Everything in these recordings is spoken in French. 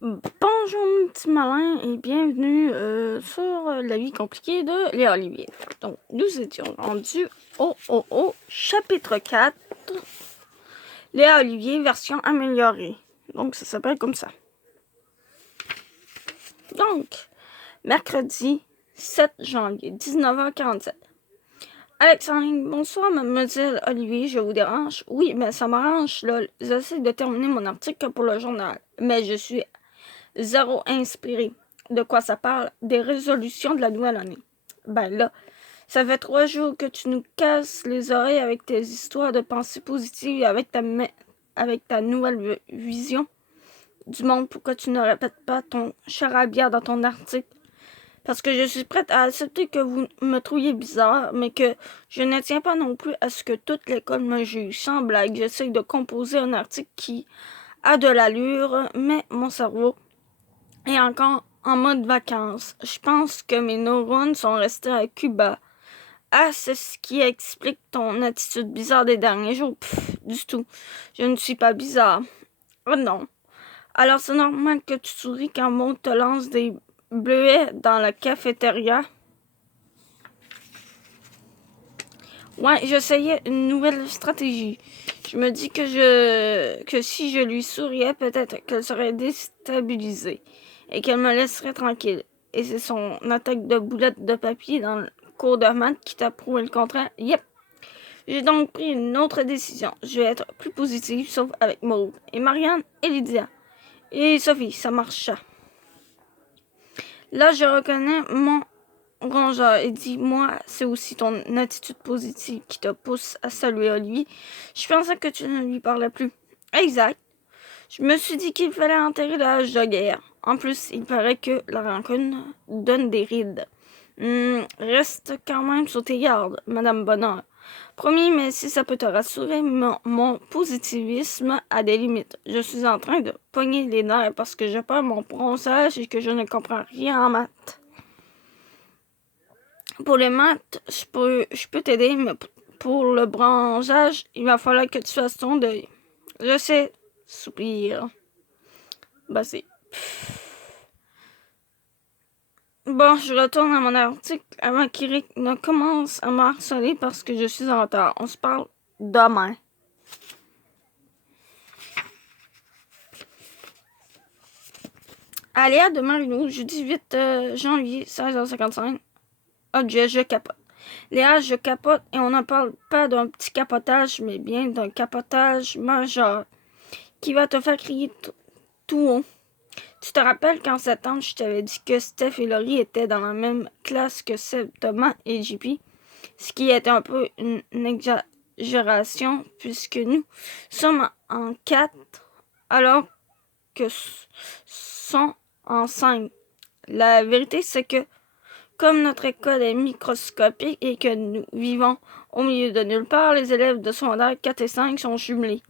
Bonjour mon petit malin et bienvenue sur la vie compliquée de Léa Olivier. Donc nous étions rendus au chapitre 4, Léa Olivier version améliorée. Donc ça s'appelle comme ça. Donc, mercredi 7 janvier, 19h47. Alexandre, bonsoir mademoiselle Olivier, je vous dérange? Oui, mais ça m'arrange, là. J'essaie de terminer mon article pour le journal, mais je suis zéro inspiré. De quoi ça parle? Des résolutions de la nouvelle année. Ben là, ça fait 3 jours que tu nous casses les oreilles avec tes histoires de pensée positive et avec ta nouvelle vision du monde. Pourquoi tu ne répètes pas ton charabia dans ton article? Parce que je suis prête à accepter que vous me trouviez bizarre, mais que je ne tiens pas non plus à ce que toute l'école me juge. Sans blague, j'essaie de composer un article qui a de l'allure, mais mon cerveau est encore en mode vacances. Je pense que mes neurones sont restés à Cuba. Ah, c'est ce qui explique ton attitude bizarre des derniers jours. Du tout. Je ne suis pas bizarre. Oh non. Alors c'est normal que tu souris quand Maud te lance des bleuets dans la cafétéria. Ouais, j'essayais une nouvelle stratégie. Je me dis que si je lui souriais, peut-être qu'elle serait déstabilisée et qu'elle me laisserait tranquille. Et c'est son attaque de boulettes de papier dans le cours de maths qui t'a prouvé le contraire. Yep. J'ai donc pris une autre décision. Je vais être plus positive, sauf avec Maud et Marianne et Lydia. Et Sophie, ça marcha. Là, je reconnais mon rongeur et dit, moi, c'est aussi ton attitude positive qui te pousse à saluer Olivier. Je pensais que tu ne lui parlais plus. Exact. Je me suis dit qu'il fallait enterrer l'âge de guerre. En plus, il paraît que la rancune donne des rides. Reste quand même sur tes gardes, Madame Bonheur. Promis, mais si ça peut te rassurer, mon positivisme a des limites. Je suis en train de pogner les nerfs parce que je perds mon bronzage et que je ne comprends rien en maths. Pour les maths, je peux t'aider, mais pour le bronzage, il va falloir que tu fasses ton deuil. Je sais, soupir. Bah c'est... Bon, je retourne à mon article avant qu'Eric ne commence à me harceler parce que je suis en retard. On se parle demain. Aléa de Marilou, jeudi 8 janvier, 16h55. Oh Dieu, je capote. Léa, je capote et on ne parle pas d'un petit capotage, mais bien d'un capotage majeur qui va te faire crier tout haut. Tu te rappelles qu'en septembre, je t'avais dit que Steph et Laurie étaient dans la même classe que Seb, Thomas et JP, ce qui était un peu une exagération puisque nous sommes en 4 alors que sont en 5. La vérité, c'est que comme notre école est microscopique et que nous vivons au milieu de nulle part, les élèves de secondaire 4 et 5 sont jumelés.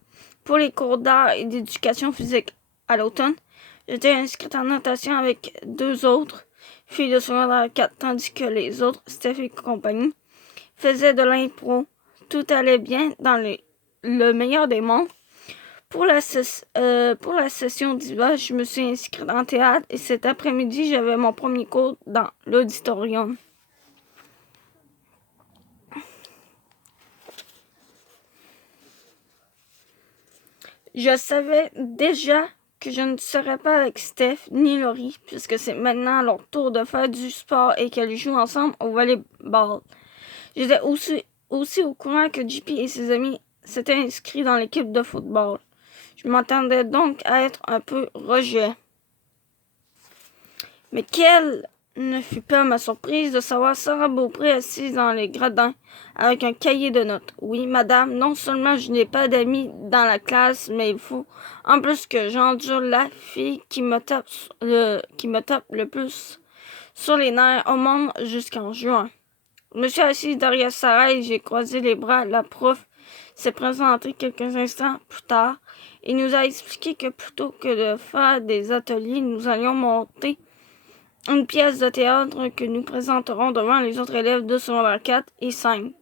Pour les cours d'art et d'éducation physique à l'automne, j'étais inscrite en natation avec 2 autres filles de secondaire 4, tandis que les autres, Steph et compagnie, faisaient de l'impro. Tout allait bien dans le meilleur des mondes. Pour la session d'hiver, je me suis inscrite en théâtre et cet après-midi, j'avais mon premier cours dans l'auditorium. Je savais déjà que je ne serais pas avec Steph ni Laurie, puisque c'est maintenant leur tour de faire du sport et qu'elles jouent ensemble au volleyball. J'étais aussi au courant que JP et ses amis s'étaient inscrits dans l'équipe de football. Je m'attendais donc à être un peu rejet. Mais quelle ne fut pas ma surprise de savoir Sarah Beaupré assise dans les gradins avec un cahier de notes. Oui, madame, non seulement je n'ai pas d'amis dans la classe, mais il faut en plus que j'endure la fille qui me tape le plus sur les nerfs au monde jusqu'en juin. Je me suis assise derrière Sarah et j'ai croisé les bras. La prof s'est présentée quelques instants plus tard et nous a expliqué que plutôt que de faire des ateliers, nous allions monter une pièce de théâtre que nous présenterons devant les autres élèves de secondaire 4 et 5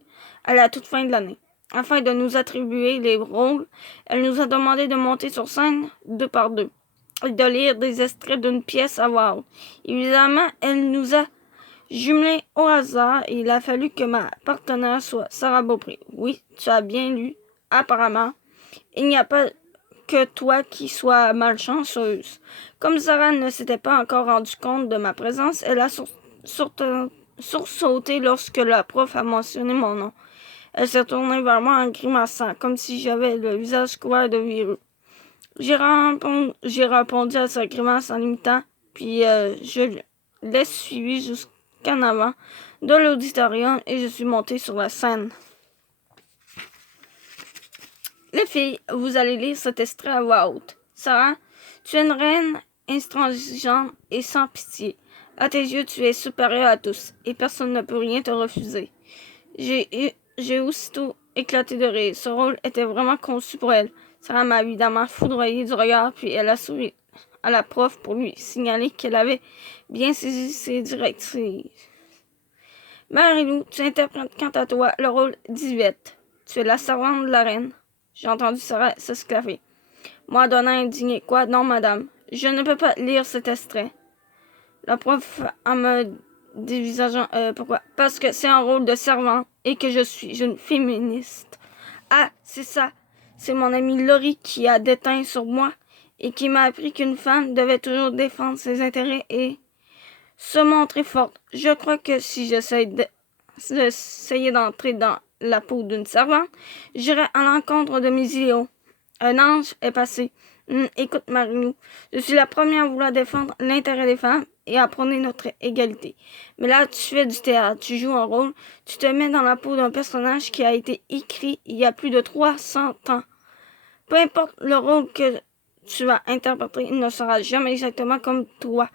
à la toute fin de l'année. Afin de nous attribuer les rôles, elle nous a demandé de monter sur scène 2 par 2. et de lire des extraits d'une pièce à voix haute. Évidemment, elle nous a jumelés au hasard et il a fallu que ma partenaire soit Sarah Beaupré. Oui, tu as bien lu. Apparemment, il n'y a pas que toi qui sois malchanceuse. Comme Sarah ne s'était pas encore rendu compte de ma présence, elle a sursauté lorsque la prof a mentionné mon nom. Elle s'est tournée vers moi en grimaçant, comme si j'avais le visage couvert de verrues. J'ai répondu à sa grimace en l'imitant, puis je l'ai suivi jusqu'en avant de l'auditorium et je suis montée sur la scène. Les filles, vous allez lire cet extrait à voix haute. Sarah, tu es une reine intransigeante et sans pitié. À tes yeux, tu es supérieure à tous, et personne ne peut rien te refuser. J'ai aussitôt éclaté de rire. Ce rôle était vraiment conçu pour elle. Sarah m'a évidemment foudroyé du regard, puis elle a souri à la prof pour lui signaler qu'elle avait bien saisi ses directives. Marie-Lou, tu interprètes quant à toi le rôle d'Yvette. Tu es la servante de la reine. J'ai entendu Sarah s'esclaffer. Moi, donnant indigné. Quoi? Non, madame. Je ne peux pas lire cet extrait. La prof, en me dévisageant, pourquoi? Parce que c'est un rôle de servante et que je suis une féministe. Ah, c'est ça. C'est mon amie Laurie qui a déteint sur moi et qui m'a appris qu'une femme devait toujours défendre ses intérêts et se montrer forte. Je crois que si j'essayais d'entrer dans la peau d'une servante, j'irais à l'encontre de mes idéaux. Un ange est passé. Écoute, Marie-Lou, je suis la première à vouloir défendre l'intérêt des femmes et à prôner notre égalité. Mais là, tu fais du théâtre, tu joues un rôle, tu te mets dans la peau d'un personnage qui a été écrit il y a plus de 300 ans. Peu importe le rôle que tu vas interpréter, il ne sera jamais exactement comme toi.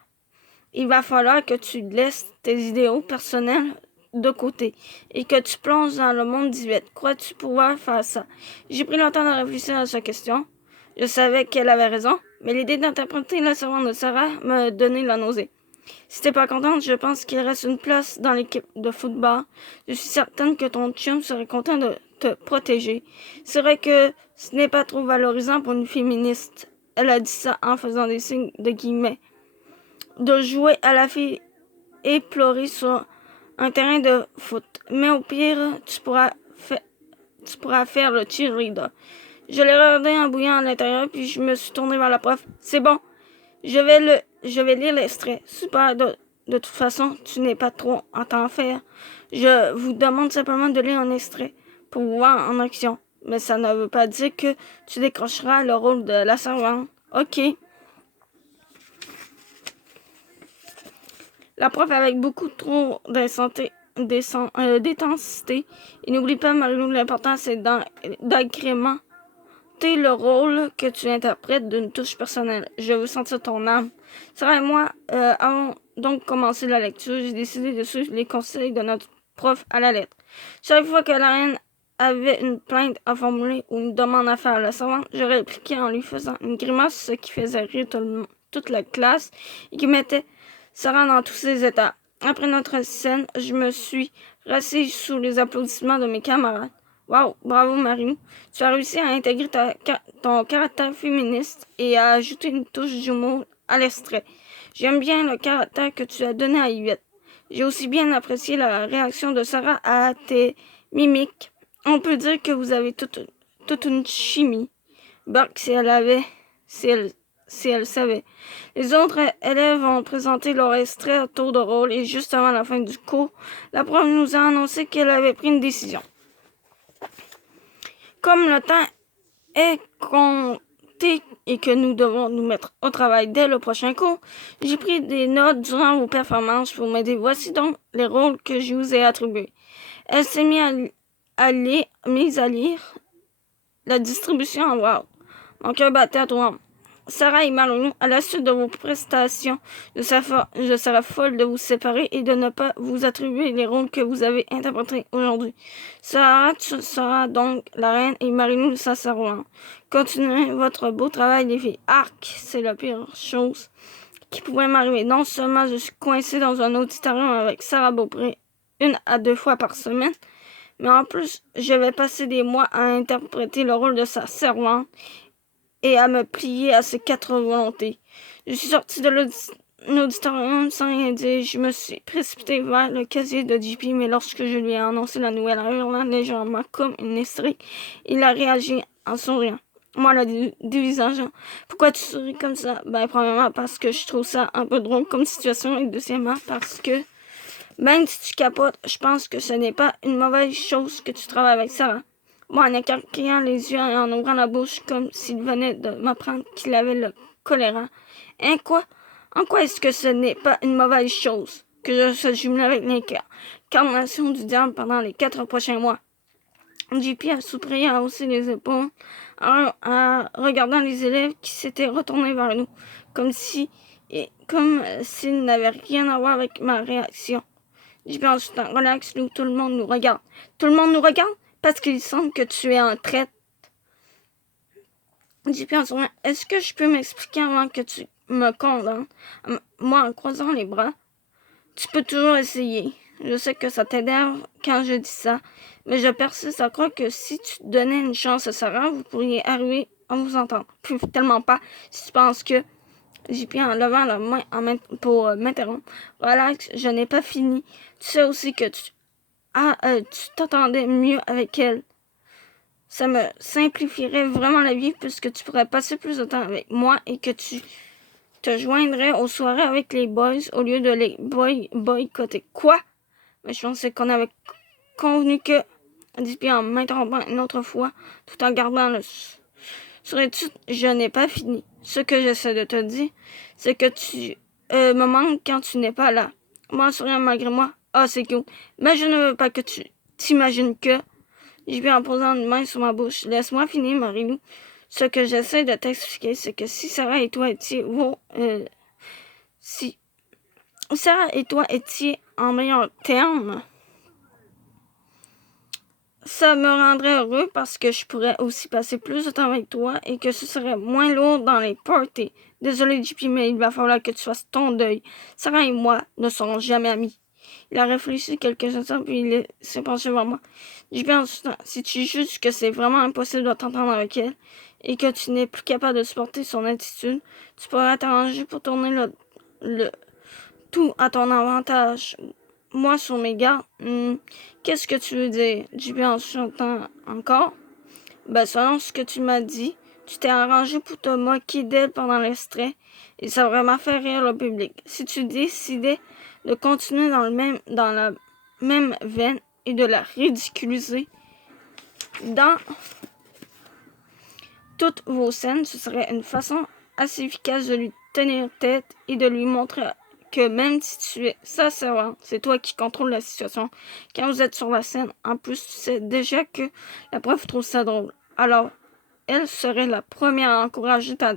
Il va falloir que tu laisses tes idéaux personnels de côté et que tu plonges dans le monde d'Yvette. Crois-tu pouvoir faire ça? J'ai pris le temps de réfléchir à sa question. Je savais qu'elle avait raison, mais l'idée d'interpréter la servante de Sarah me donnait la nausée. Si t'es pas contente, je pense qu'il reste une place dans l'équipe de football. Je suis certaine que ton chum serait content de te protéger. C'est vrai que ce n'est pas trop valorisant pour une féministe. Elle a dit ça en faisant des signes de guillemets. De jouer à la fille éplorée sur un terrain de foot. Mais au pire, tu pourras faire le cheerleader. Je l'ai regardé en bouillant à l'intérieur, puis je me suis tournée vers la prof. C'est bon, je vais lire l'extrait. Super, de toute façon, tu n'es pas trop en t'en faire. Je vous demande simplement de lire un extrait pour vous voir en action. Mais ça ne veut pas dire que tu décrocheras le rôle de la servante. OK. La prof avec beaucoup trop d'intensité. Et n'oublie pas, Marie-Lou, l'important c'est d'agrémenter le rôle que tu interprètes d'une touche personnelle. Je veux sentir ton âme. Sarah et moi avons donc commencé la lecture. J'ai décidé de suivre les conseils de notre prof à la lettre. Chaque fois que la reine avait une plainte à formuler ou une demande à faire à la servante, je répliquais en lui faisant une grimace, ce qui faisait rire toute la classe et qui mettait Sarah dans tous ses états. Après notre scène, je me suis rassise sous les applaudissements de mes camarades. Wow, bravo Marie. Tu as réussi à intégrer ton caractère féministe et à ajouter une touche d'humour à l'extrait. J'aime bien le caractère que tu as donné à Yvette. J'ai aussi bien apprécié la réaction de Sarah à tes mimiques. On peut dire que vous avez toute une chimie. Burke, si elle savait. Les autres élèves ont présenté leur extrait à tour de rôle et juste avant la fin du cours, la prof nous a annoncé qu'elle avait pris une décision. Comme le temps est compté et que nous devons nous mettre au travail dès le prochain cours, j'ai pris des notes durant vos performances pour m'aider. Voici donc les rôles que je vous ai attribués. Elle s'est mise à lire la distribution en wow. Mon cœur battait à toi. Sarah et Marie-Lou, à la suite de vos prestations, je serais folle de vous séparer et de ne pas vous attribuer les rôles que vous avez interprétés aujourd'hui. Sarah, tu seras donc la reine et Marie-Lou sa servante. Continuez votre beau travail, les filles. Arc, c'est la pire chose qui pouvait m'arriver. Non seulement je suis coincée dans un auditorium avec Sarah Beaupré 1 à 2 fois par semaine, mais en plus, je vais passer des mois à interpréter le rôle de sa servante et à me plier à ses 4 volontés. Je suis sortie de l'auditorium sans rien dire. Je me suis précipitée vers le casier de JP, mais lorsque je lui ai annoncé la nouvelle en hurlant légèrement comme une hystérique, il a réagi en souriant. Moi, le dévisageant. Pourquoi tu souris comme ça? Ben, premièrement, parce que je trouve ça un peu drôle comme situation, et deuxièmement, parce que même si tu capotes, je pense que ce n'est pas une mauvaise chose que tu travailles avec Sarah. Moi, en écarquillant les yeux et en ouvrant la bouche comme s'il venait de m'apprendre qu'il avait le choléra. Hein, quoi? En quoi est-ce que ce n'est pas une mauvaise chose que je sois jumelé avec l'incarnation du diable pendant les 4 prochains mois? JP a soupiré, a haussé les épaules, en regardant les élèves qui s'étaient retournés vers nous, comme s'ils n'avaient rien à voir avec ma réaction. JP ensuite, relax, Lou, tout le monde nous regarde. Tout le monde nous regarde? Parce qu'il semble que tu es en traite. JP ensuite, est-ce que je peux m'expliquer avant que tu me condamnes? Moi, en croisant les bras. Tu peux toujours essayer. Je sais que ça t'énerve quand je dis ça, mais je persiste à croire que si tu donnais une chance à Sarah, vous pourriez arriver à vous entendre. Puis tellement pas si tu penses que JP en levant la main pour m'interrompre. Relax, je n'ai pas fini. Tu sais aussi que tu t'entendais mieux avec elle. Ça me simplifierait vraiment la vie puisque tu pourrais passer plus de temps avec moi et que tu te joindrais aux soirées avec les boys au lieu de les boycotter. Quoi? Mais je pensais qu'on avait convenu que, dit puis en m'interrompant une autre fois, tout en gardant le serais-tu, je n'ai pas fini. Ce que j'essaie de te dire, c'est que tu me manques quand tu n'es pas là. Moi, en souriant malgré moi, c'est cool. Mais je ne veux pas que tu t'imagines que, j'ai bien en posant une main sur ma bouche. Laisse-moi finir, Marie-Lou. Ce que j'essaie de t'expliquer, c'est que si Sarah et toi étiez si Sarah et toi étiez en meilleur terme, ça me rendrait heureux parce que je pourrais aussi passer plus de temps avec toi et que ce serait moins lourd dans les parties. Désolé, JP, mais il va falloir que tu fasses ton deuil. Sarah et moi ne serons jamais amis. Il a réfléchi quelques instants, puis il s'est penché vers moi. JP, ensuite, si tu juges que c'est vraiment impossible de t'entendre avec elle et que tu n'es plus capable de supporter son attitude, tu pourrais t'arranger pour tourner le tout à ton avantage. Moi, sur mes gardes, qu'est-ce que tu veux dire? JP en chantant encore. Ben, selon ce que tu m'as dit, tu t'es arrangé pour te moquer d'elle pendant l'extrait et ça a vraiment fait rire le public. Si tu décidais de continuer dans la même veine et de la ridiculiser dans toutes vos scènes, ce serait une façon assez efficace de lui tenir tête et de lui montrer que même si tu es sa servante, c'est toi qui contrôle la situation. Quand vous êtes sur la scène, en plus, tu sais déjà que la prof trouve ça drôle. Alors, elle serait la première à encourager ta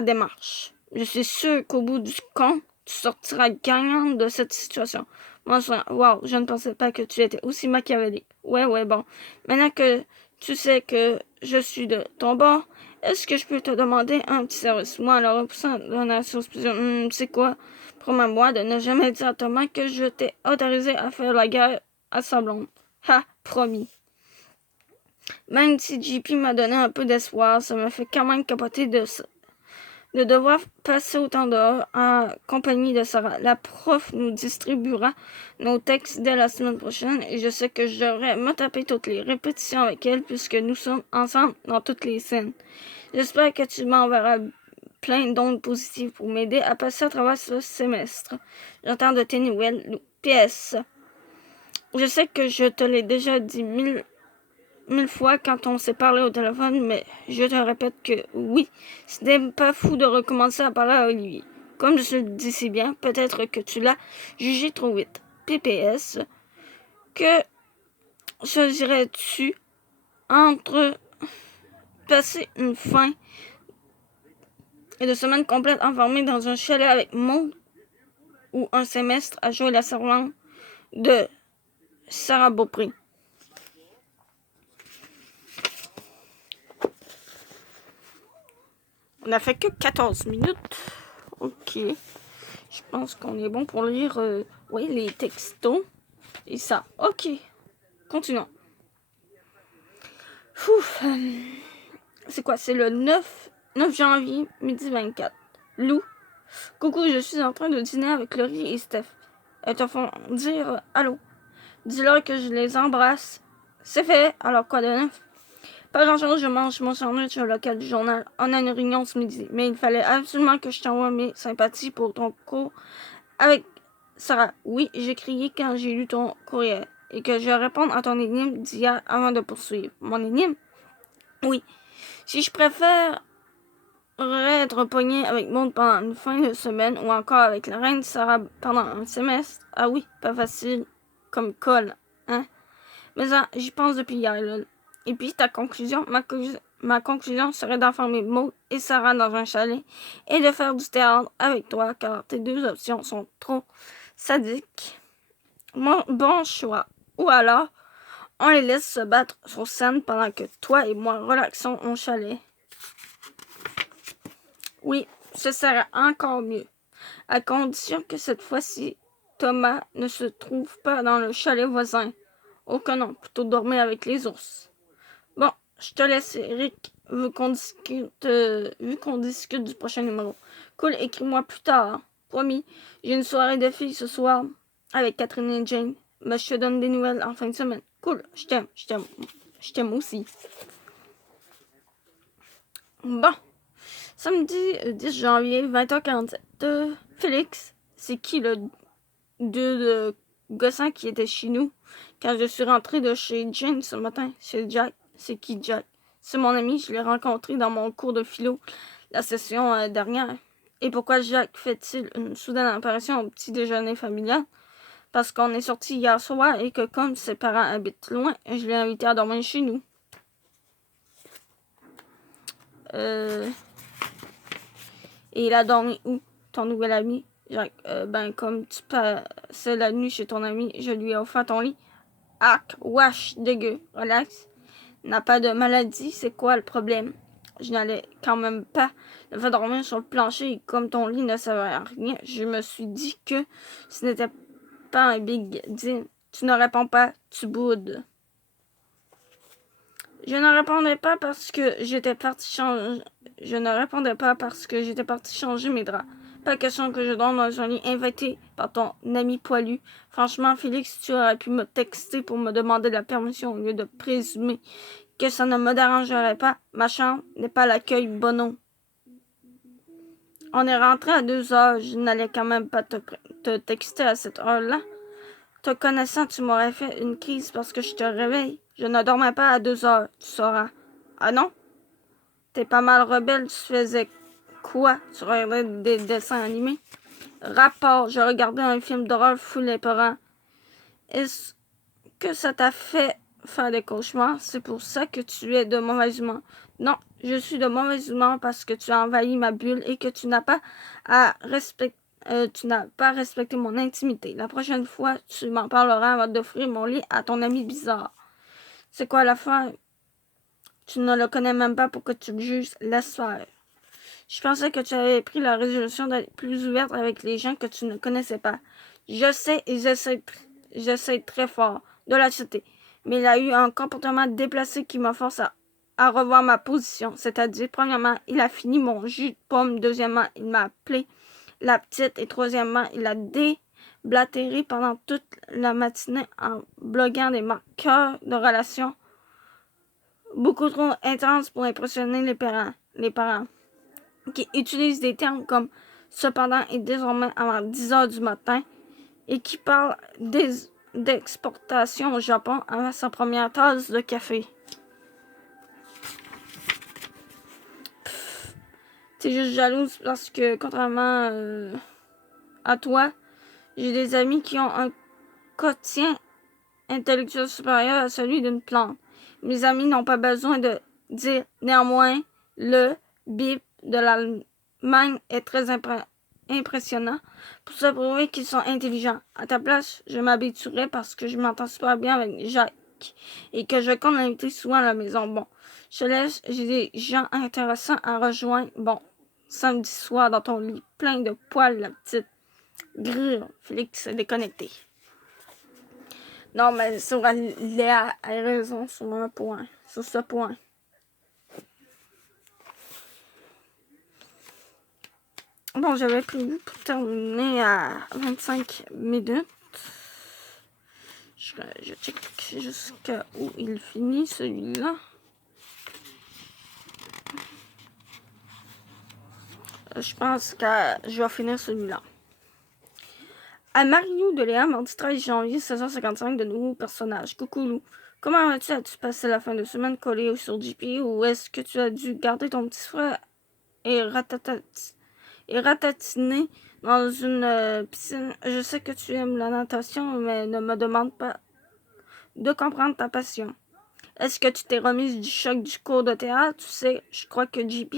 démarche. Je suis sûre qu'au bout du compte, tu sortiras gagnante de cette situation. Moi, je ne pensais pas que tu étais aussi machiavélique. Ouais, bon. Maintenant que tu sais que je suis de ton bord, est-ce que je peux te demander un petit service? Moi, le repoussant d'un air suspicieux, c'est quoi? Promets-moi de ne jamais dire à Thomas que je t'ai autorisé à faire la guerre à sa blonde. Ha, promis. Même si JP m'a donné un peu d'espoir, ça me fait quand même capoter de devoir passer autant d'heures en compagnie de Sarah. La prof nous distribuera nos textes dès la semaine prochaine et je sais que je devrais me taper toutes les répétitions avec elle puisque nous sommes ensemble dans toutes les scènes. J'espère que tu m'enverras plein d'ondes positives pour m'aider à passer à travers ce semestre. J'entends de tes nouvelles. PS. Je sais que je te l'ai déjà dit mille fois quand on s'est parlé au téléphone, mais je te répète que oui, ce n'est pas fou de recommencer à parler à Olivier. Comme je le dis si bien, peut-être que tu l'as jugé trop vite. PPS, que choisirais-tu entre passer une fin de semaine complète enfermée dans un chalet avec Maud ou un semestre à jouer la servante de Sarah Beaupré? On a fait que 14 minutes. Ok. Je pense qu'on est bon pour lire les textos. Et ça. Ok. Continuons. C'est quoi? C'est le 9 9 janvier, midi 24. Lou. Coucou, je suis en train de dîner avec Laurie et Steph. Elles te font dire allô. Dis-leur que je les embrasse. C'est fait, alors quoi de neuf? Pas grand-chose, je mange mon sandwich au local du journal. On a une réunion ce midi, mais il fallait absolument que je t'envoie mes sympathies pour ton cours avec Sarah. Oui, j'ai crié quand j'ai lu ton courriel et que je réponde à ton énigme d'hier avant de poursuivre. Mon énigme? Oui. Si je préférerais être pogné avec Maud pendant une fin de semaine ou encore avec la reine Sarah pendant un semestre, ah oui, pas facile comme colle, hein? Mais ça, j'y pense depuis hier, là. Et puis, ta conclusion, ma conclusion serait d'enfermer Maud et Sarah dans un chalet et de faire du théâtre avec toi, car tes deux options sont trop sadiques. Bon choix. Ou alors, on les laisse se battre sur scène pendant que toi et moi relaxons au chalet. Oui, ce serait encore mieux, à condition que cette fois-ci, Thomas ne se trouve pas dans le chalet voisin. Oh que non, plutôt dormir avec les ours. Bon, je te laisse, Eric, vu qu'on discute du prochain numéro. Cool, écris-moi plus tard. Hein. Promis, j'ai une soirée de filles ce soir avec Catherine et Jane. Mais je te donne des nouvelles en fin de semaine. Cool, je t'aime aussi. Bon, samedi 10 janvier, 20h47. Félix, c'est qui le gossin qui était chez nous quand je suis rentrée de chez Jane ce matin? C'est Jack. C'est qui Jack? C'est mon ami, je l'ai rencontré dans mon cours de philo la session dernière. Et pourquoi Jack fait-il une soudaine apparition au petit déjeuner familial? Parce qu'on est sorti hier soir et que comme ses parents habitent loin, je l'ai invité à dormir chez nous. Et il a dormi où, ton nouvel ami? Jack, comme tu passais la nuit chez ton ami, je lui ai offert ton lit. Arc, wesh, dégueu, relax. N'a pas de maladie, c'est quoi le problème? Je n'allais quand même pas le faire dormir sur le plancher et comme ton lit ne servait à rien, je me suis dit que ce n'était pas un big deal. Tu ne réponds pas, tu boudes. Je ne répondais pas parce que j'étais parti changer. Je ne répondais pas parce que j'étais parti changer mes draps. Pas question que je dorme dans un lit invité par ton ami poilu. Franchement, Félix, tu aurais pu me texter pour me demander la permission au lieu de présumer que ça ne me dérangerait pas. Ma chambre n'est pas l'accueil bono. On est rentré à 2h. Je n'allais quand même pas te texter à cette heure-là. Te connaissant, tu m'aurais fait une crise parce que je te réveille. Je ne dormais pas à 2h, tu sauras. Ah non? T'es pas mal rebelle, tu faisais quoi? Tu regardais des dessins animés? Rapport, je regardais un film d'horreur full épeurant. Est-ce que ça t'a fait faire des cauchemars? C'est pour ça que tu es de mauvaise humeur. Non, je suis de mauvaise humeur parce que tu as envahi ma bulle et que tu n'as pas respecté mon intimité. La prochaine fois, tu m'en parleras avant d'offrir mon lit à ton ami bizarre. C'est quoi l'affaire? Tu ne le connais même pas pour que tu le juges. Laisse faire. Je pensais que tu avais pris la résolution d'être plus ouverte avec les gens que tu ne connaissais pas. Je sais et j'essaie très fort de l'accepter. Mais il a eu un comportement déplacé qui me force à revoir ma position. C'est-à-dire, premièrement, il a fini mon jus de pomme. Deuxièmement, il m'a appelé la petite. Et troisièmement, il a déblatéré pendant toute la matinée en bloguant des marqueurs de relations beaucoup trop intenses pour impressionner les parents qui utilisent des termes comme cependant et désormais avant 10h du matin et qui parlent d'exportation au Japon avant sa première tasse de café. T'es juste jalouse parce que contrairement à toi, j'ai des amis qui ont un quotient intellectuel supérieur à celui d'une plante. Mes amis n'ont pas besoin de dire néanmoins le bip de l'Allemagne est très impressionnant pour se prouver qu'ils sont intelligents. À ta place, je m'habituerais parce que je m'entends super bien avec Jacques et que je compte l'inviter souvent à la maison. Bon, je te laisse, j'ai des gens intéressants à rejoindre. Bon, samedi soir dans ton lit, plein de poils, la petite grille. Félix est déconnecté. Non, mais sur Léa a raison sur un point, sur ce point. Bon, j'avais prévu pour terminer à 25 minutes. Je check jusqu'à où il finit, celui-là. Je pense que je vais finir celui-là. À Mario de Léa, mardi 13 janvier 16h55, de nouveaux personnages. Coucou Lou. Comment as-tu passé la fin de semaine collé sur JP, ou est-ce que tu as dû garder ton petit frère et ratatiner dans une piscine? Je sais que tu aimes la natation, mais ne me demande pas de comprendre ta passion. Est-ce que tu t'es remise du choc du cours de théâtre? Tu sais, je crois que JP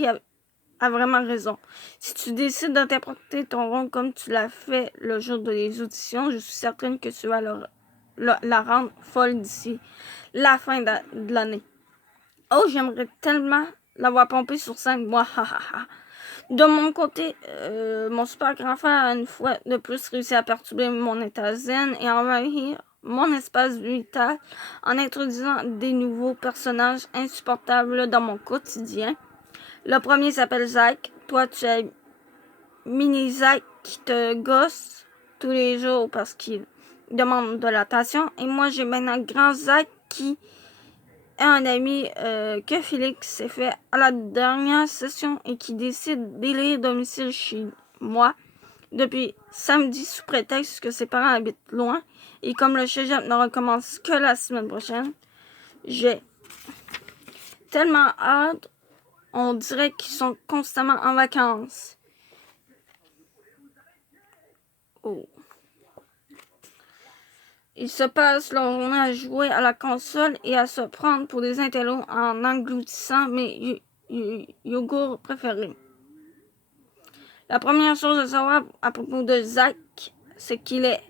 a vraiment raison. Si tu décides d'interpréter ton rôle comme tu l'as fait le jour des auditions, je suis certaine que tu vas la rendre folle d'ici la fin de l'année. Oh, j'aimerais tellement l'avoir pompée sur scène, moi, ha. De mon côté, mon super grand frère a une fois de plus réussi à perturber mon état zen et envahir mon espace vital en introduisant des nouveaux personnages insupportables dans mon quotidien. Le premier s'appelle Zach. Toi, tu es mini Zach qui te gosse tous les jours parce qu'il demande de l'attention. Et moi, j'ai maintenant grand Zach qui est un ami que Félix s'est fait à la dernière session et qui décide d'élire domicile chez moi depuis samedi sous prétexte que ses parents habitent loin. Et comme le cégep ne recommence que la semaine prochaine, j'ai tellement hâte. On dirait qu'ils sont constamment en vacances. Oh. Ils se passent leur journée à jouer à la console et à se prendre pour des intellos en engloutissant mes yogourts préférés. La première chose à savoir à propos de Zach, c'est qu'il est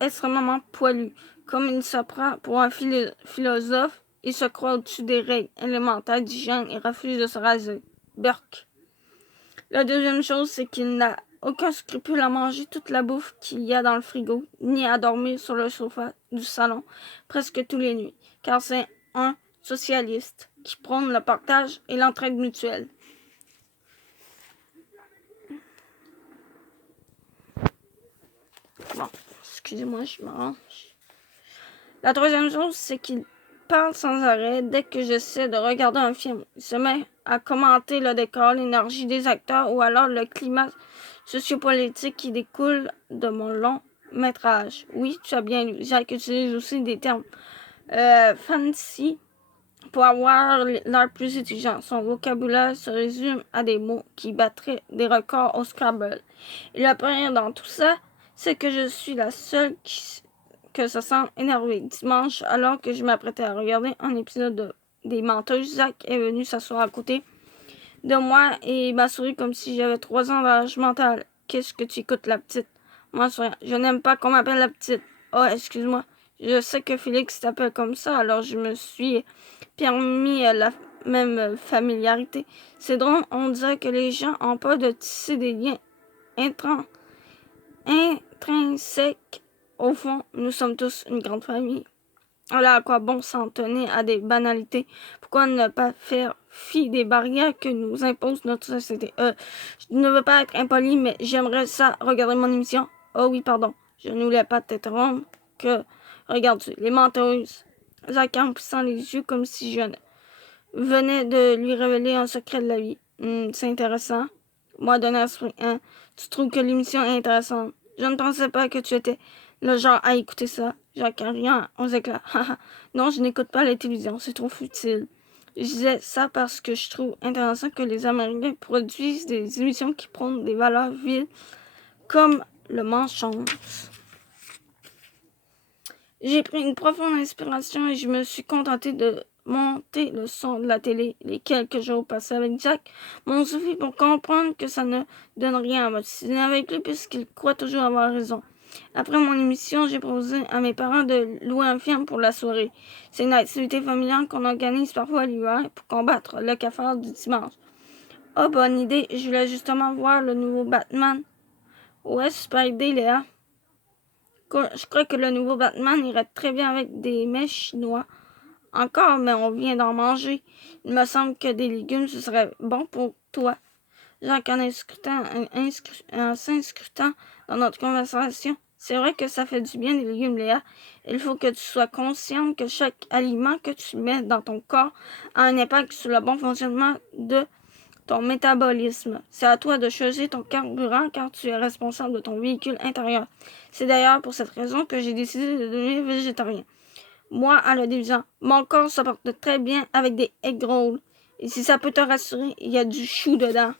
extrêmement poilu. Comme il se prend pour un philosophe, il se croit au-dessus des règles élémentaires d'hygiène et refuse de se raser. Burk. La deuxième chose, c'est qu'il n'a aucun scrupule à manger toute la bouffe qu'il y a dans le frigo, ni à dormir sur le sofa du salon presque tous les nuits, car c'est un socialiste qui prône le partage et l'entraide mutuelle. Bon, excusez-moi, je m'arrange. La troisième chose, c'est qu'il parle sans arrêt dès que j'essaie de regarder un film. Il se met à commenter le décor, l'énergie des acteurs ou alors le climat sociopolitique qui découle de mon long métrage. Oui, tu as bien lu. Jacques utilise aussi des termes fancy pour avoir l'air plus étudiant. Son vocabulaire se résume à des mots qui battraient des records au Scrabble. Et le pire dans tout ça, c'est que je suis la seule que se sent énervée. Dimanche, alors que je m'apprêtais à regarder un épisode des Menteuses, Zach est venu s'asseoir à côté de moi et m'a souri comme si j'avais 3 ans d'âge mental. Qu'est-ce que tu écoutes, la petite? Moi, je n'aime pas qu'on m'appelle la petite. Oh, excuse-moi. Je sais que Félix t'appelle comme ça, alors je me suis permis la même familiarité. C'est drôle, on dirait que les gens ont peur de tisser des liens intrinsèques. Au fond, nous sommes tous une grande famille. Alors, à quoi bon s'en tenir à des banalités? Pourquoi ne pas faire fi des barrières que nous impose notre société? Je ne veux pas être impoli, mais j'aimerais ça regarder mon émission. Oh oui, pardon, je ne voulais pas t'interrompre. Que regarde-tu, les menteuses. Zach en plissant les yeux comme si je venais de lui révéler un secret de la vie. C'est intéressant. Moi, d'un esprit, hein? Tu trouves que l'émission est intéressante? Je ne pensais pas que tu étais le genre à écouter ça. Jacques en riant aux éclats. Non, je n'écoute pas la télévision, c'est trop futile. Je disais ça parce que je trouve intéressant que les Américains produisent des émissions qui prônent des valeurs viles comme le mensonge. J'ai pris une profonde inspiration et je me suis contentée de monter le son de la télé. Les quelques jours passés avec Jack m'ont suffi pour comprendre que ça ne donne rien à m'obstiner avec lui puisqu'il croit toujours avoir raison. Après mon émission, j'ai proposé à mes parents de louer un film pour la soirée. C'est une activité familiale qu'on organise parfois l'hiver pour combattre le cafard du dimanche. Oh, bonne idée, je voulais justement voir le nouveau Batman. Ouais, super idée, Léa. Je crois que le nouveau Batman irait très bien avec des mets chinois. Encore, mais on vient d'en manger. Il me semble que des légumes, ce serait bon pour toi. Jacques, en s'inscrutant dans notre conversation, c'est vrai que ça fait du bien des légumes, Léa. Il faut que tu sois consciente que chaque aliment que tu mets dans ton corps a un impact sur le bon fonctionnement de ton métabolisme. C'est à toi de choisir ton carburant car tu es responsable de ton véhicule intérieur. C'est d'ailleurs pour cette raison que j'ai décidé de devenir végétarien. Moi, à le disant, mon corps se porte très bien avec des egg rolls. Et si ça peut te rassurer, il y a du chou dedans.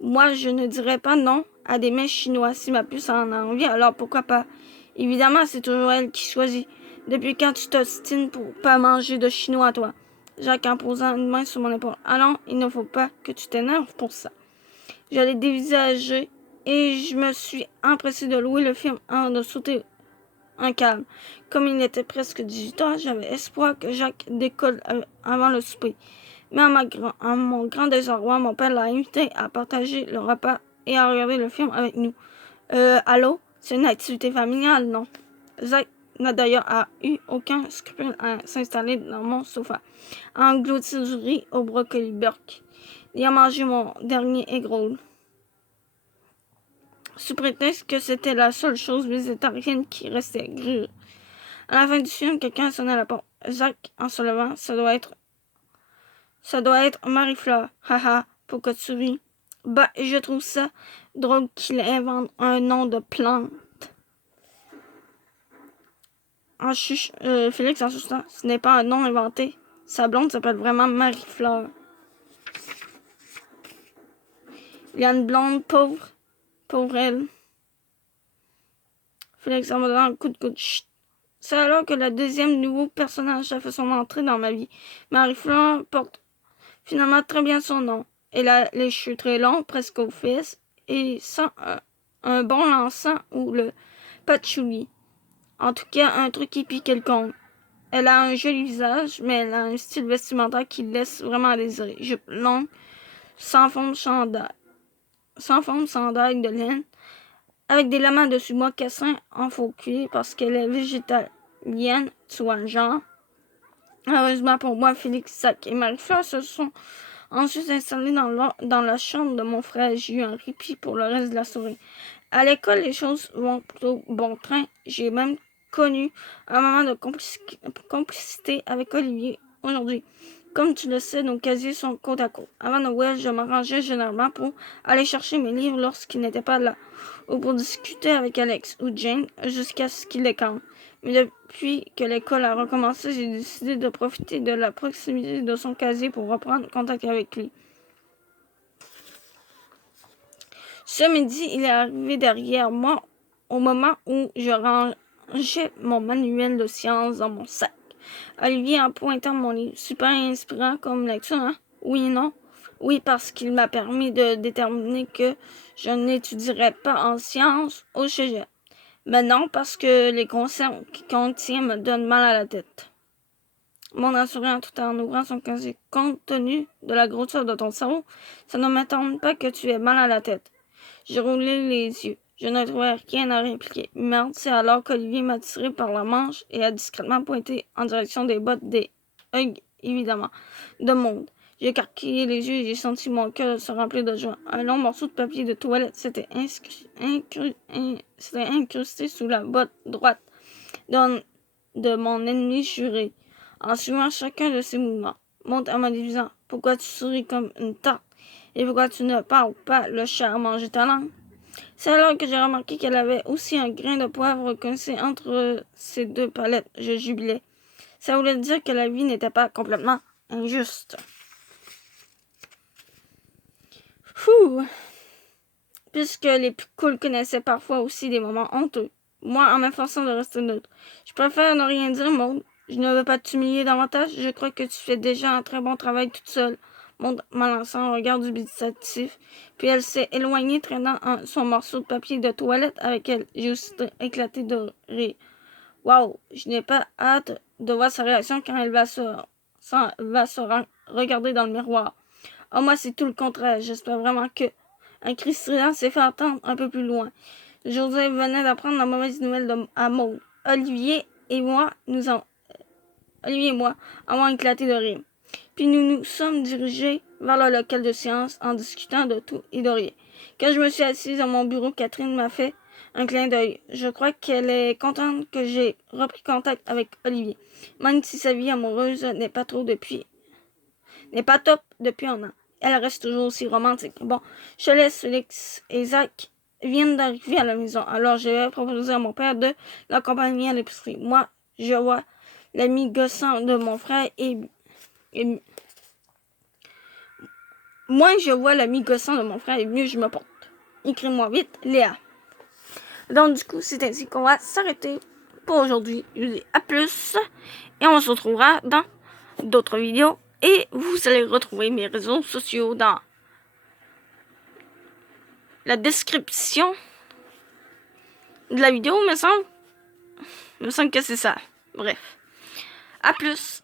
Moi, je ne dirais pas non à des mets chinois. Si ma puce en a envie, alors pourquoi pas? Évidemment, c'est toujours elle qui choisit. Depuis quand tu t'ostines pour pas manger de chinois, toi? Jacques en posant une main sur mon épaule. Allons, il ne faut pas que tu t'énerves pour ça. J'allais dévisager et je me suis empressé de louer le film avant de sauter un calme. Comme il était presque 18 heures, j'avais espoir que Jacques décolle avant le souper. Mais à mon grand désarroi, mon père l'a invité à partager le repas et à regarder le film avec nous. Allô? C'est une activité familiale, non? Zach n'a d'ailleurs eu aucun scrupule à s'installer dans mon sofa, à engloutir du riz au brocoli burk. Il a mangé mon dernier egg roll, sous prétexte que c'était la seule chose végétarienne qui restait grue. À la fin du film, quelqu'un a sonné à la porte. Zach, en se levant, ça doit être Marie-Fleur. Haha, pourquoi tu ris? Bah, je trouve ça drôle qu'il invente un nom de plante. Félix en soustant, ce n'est pas un nom inventé. Sa blonde s'appelle vraiment Marie-Fleur. Il y a une blonde pauvre elle. Félix en me donnant un coup de coude. Chut. C'est alors que le deuxième nouveau personnage a fait son entrée dans ma vie. Marie-Fleur porte finalement très bien son nom. Elle a les cheveux très longs, presque aux fesses, et sent un bon l'encens ou le patchouli. En tout cas, un truc hippie quelconque. Elle a un joli visage, mais elle a un style vestimentaire qui laisse vraiment à désirer. Jupe longue, sans forme chandail de laine, avec des lamas dessus, mocassins en faux cuir, parce qu'elle est végétalienne, tu vois le genre. Heureusement pour moi, Félix, Zach et Marie-Fleur se sont ensuite installés dans la chambre de mon frère. J'ai eu un répit pour le reste de la soirée. À l'école, les choses vont plutôt bon train. J'ai même connu un moment de complicité avec Olivier aujourd'hui. Comme tu le sais, nos casiers sont côte à côte. Avant Noël, je m'arrangeais généralement pour aller chercher mes livres lorsqu'ils n'étaient pas là, ou pour discuter avec Alex ou Jane jusqu'à ce qu'ils les campent. Mais depuis que l'école a recommencé, j'ai décidé de profiter de la proximité de son casier pour reprendre contact avec lui. Ce midi, il est arrivé derrière moi au moment où je rangeais mon manuel de sciences dans mon sac. Olivier en pointant mon livre. Super inspirant comme lecture, hein? Oui et non? Oui, parce qu'il m'a permis de déterminer que je n'étudierais pas en sciences au cégep. Mais non, parce que les concepts qu'il contient me donnent mal à la tête. Mon assurant tout en ouvrant son casier. Compte tenu de la grosseur de ton cerveau, ça ne m'étonne pas que tu aies mal à la tête. J'ai roulé les yeux. Je ne trouvais rien à répliquer. Merde, c'est alors qu'Olivier m'a tiré par la manche et a discrètement pointé en direction des bottes des Hugues, évidemment, de monde. J'ai écarquillé les yeux et j'ai senti mon cœur se remplir de joie. Un long morceau de papier de toilette s'était incrusté sous la botte droite de mon ennemi juré. En suivant chacun de ses mouvements, monte en me disant « Pourquoi tu souris comme une tarte? Et pourquoi tu ne parles pas le chat à manger ta langue? » C'est alors que j'ai remarqué qu'elle avait aussi un grain de poivre coincé entre ses deux palettes. Je jubilais. Ça voulait dire que la vie n'était pas complètement injuste. Fou! Puisque les plus cools connaissaient parfois aussi des moments honteux. Moi, en m'efforçant de rester neutre. Je préfère ne rien dire, Maud. Je ne veux pas t'humilier davantage. Je crois que tu fais déjà un très bon travail toute seule. Maud m'a lancé un regard dubitatif. Puis elle s'est éloignée, traînant son morceau de papier de toilette avec elle. J'ai aussi éclaté de rire. Waouh! Je n'ai pas hâte de voir sa réaction quand elle va se regarder dans le miroir. Oh, moi, c'est tout le contraire. J'espère vraiment que... Un cri strident s'est fait entendre un peu plus loin. Joseph venait d'apprendre la mauvaise nouvelle à Maud. Olivier et moi avons éclaté de rire. Puis nous nous sommes dirigés vers le local de séance en discutant de tout et de rien. Quand je me suis assise à mon bureau, Catherine m'a fait un clin d'œil. Je crois qu'elle est contente que j'ai repris contact avec Olivier. Même si sa vie amoureuse n'est pas top depuis un an. Elle reste toujours aussi romantique. Bon, je laisse Félix et Zach viennent d'arriver à la maison. Alors je vais proposer à mon père de l'accompagner à l'épicerie. Moi, je vois l'ami gossant de mon frère et moins je vois l'ami gossant de mon frère et mieux je me porte. Écris-moi vite, Léa. Donc du coup, c'est ainsi qu'on va s'arrêter pour aujourd'hui. Je vous dis à plus et on se retrouvera dans d'autres vidéos et vous allez retrouver mes réseaux sociaux dans la description de la vidéo, me semble que c'est ça. Bref, à plus.